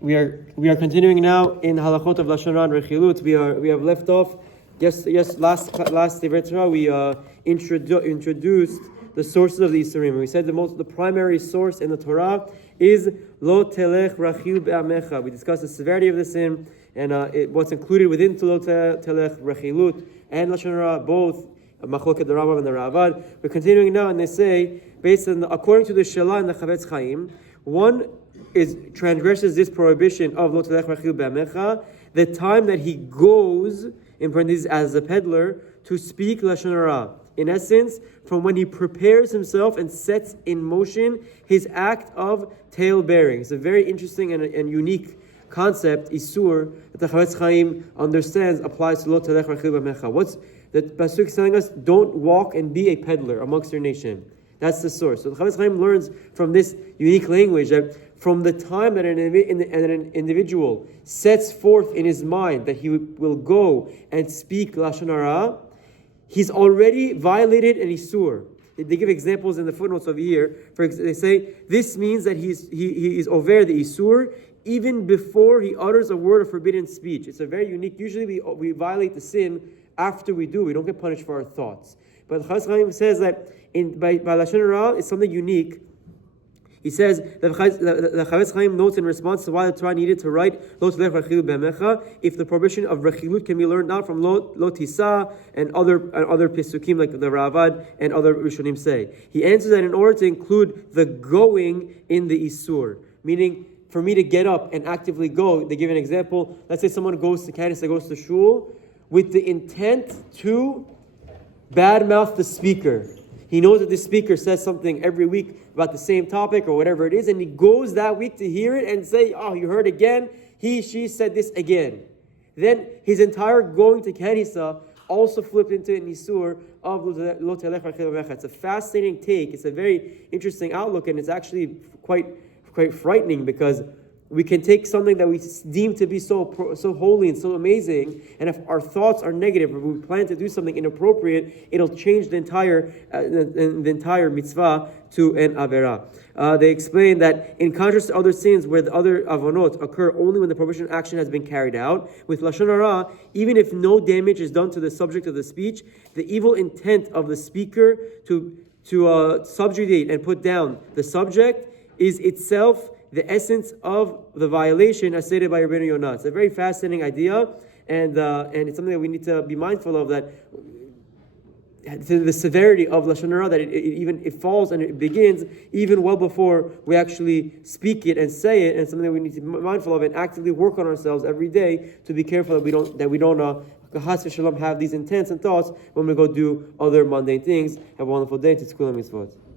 We are continuing now in Halachot of Lashon Hara Rechilut. We have left off. Yes. Last Torah we introduced the sources of the Isurim. We said the primary source in the Torah is Lo Telech Rachil Be'amecha. We discussed the severity of the sin and what's included within Lo Telech Rechilut and Lashon Hara, both Machloket the Rambam and the Ravad. We're continuing now, and they say, according to the Shelah and the Chafetz Chaim, one transgresses this prohibition of Lo Telech Rachil Be'amecha the time that he goes, in parentheses, as a peddler, to speak Lashon Hara. In essence, from when he prepares himself and sets in motion his act of tail bearing. It's a very interesting and unique concept, Isur, that the Chafetz Chaim understands applies to Lo Telech Rachil Be'amecha. What's the Pasuk is telling us? Don't walk and be a peddler amongst your nation. That's the source. So the Chafetz Chaim learns from this unique language that from the time that an individual sets forth in his mind that he will go and speak Lashon Hara, he's already violated an Isur. They give examples in the footnotes over here. They say this means that he is over the Isur even before he utters a word of forbidden speech. It's a very unique. Usually we violate the sin after we do. We don't get punished for our thoughts. But the Chafetz Chaim says that by Lashon Hara it's something unique. He says the Chafetz Chaim notes in response to why the Torah needed to write Lo Telech Rachil Be'amecha if the prohibition of Rechilut can be learned out from Lo Tisa and other Pesukim like the Ravad and other Rishonim say. He answers that in order to include the going in the Isur, meaning for me to get up and actively go. They give an example. Let's say someone goes to shul with the intent to badmouth the speaker. He knows that the speaker says something every week about the same topic or whatever it is, and he goes that week to hear it and say, oh, you heard again? She said this again. Then his entire going to Kenisa also flipped into an Isur of Lo Telech Rachil Be'amecha. It's a fascinating take. It's a very interesting outlook, and it's actually quite frightening because we can take something that we deem to be so holy and so amazing, and if our thoughts are negative, or we plan to do something inappropriate, it'll change the entire mitzvah to an avera. They explain that in contrast to other sins where the other avonot occur only when the prohibition action has been carried out, with Lashon Hara, even if no damage is done to the subject of the speech, the evil intent of the speaker to subjugate and put down the subject is itself the essence of the violation, as stated by Rabbeinu Yonah. It's a very fascinating idea, and it's something that we need to be mindful of, that the severity of Lashon Hara, that it falls and it begins even well before we actually speak it and say it, and it's something that we need to be mindful of and actively work on ourselves every day to be careful that we don't Chas v'shalom have these intents and thoughts when we go do other mundane things. Have a wonderful day. Tzkulam mitzvot.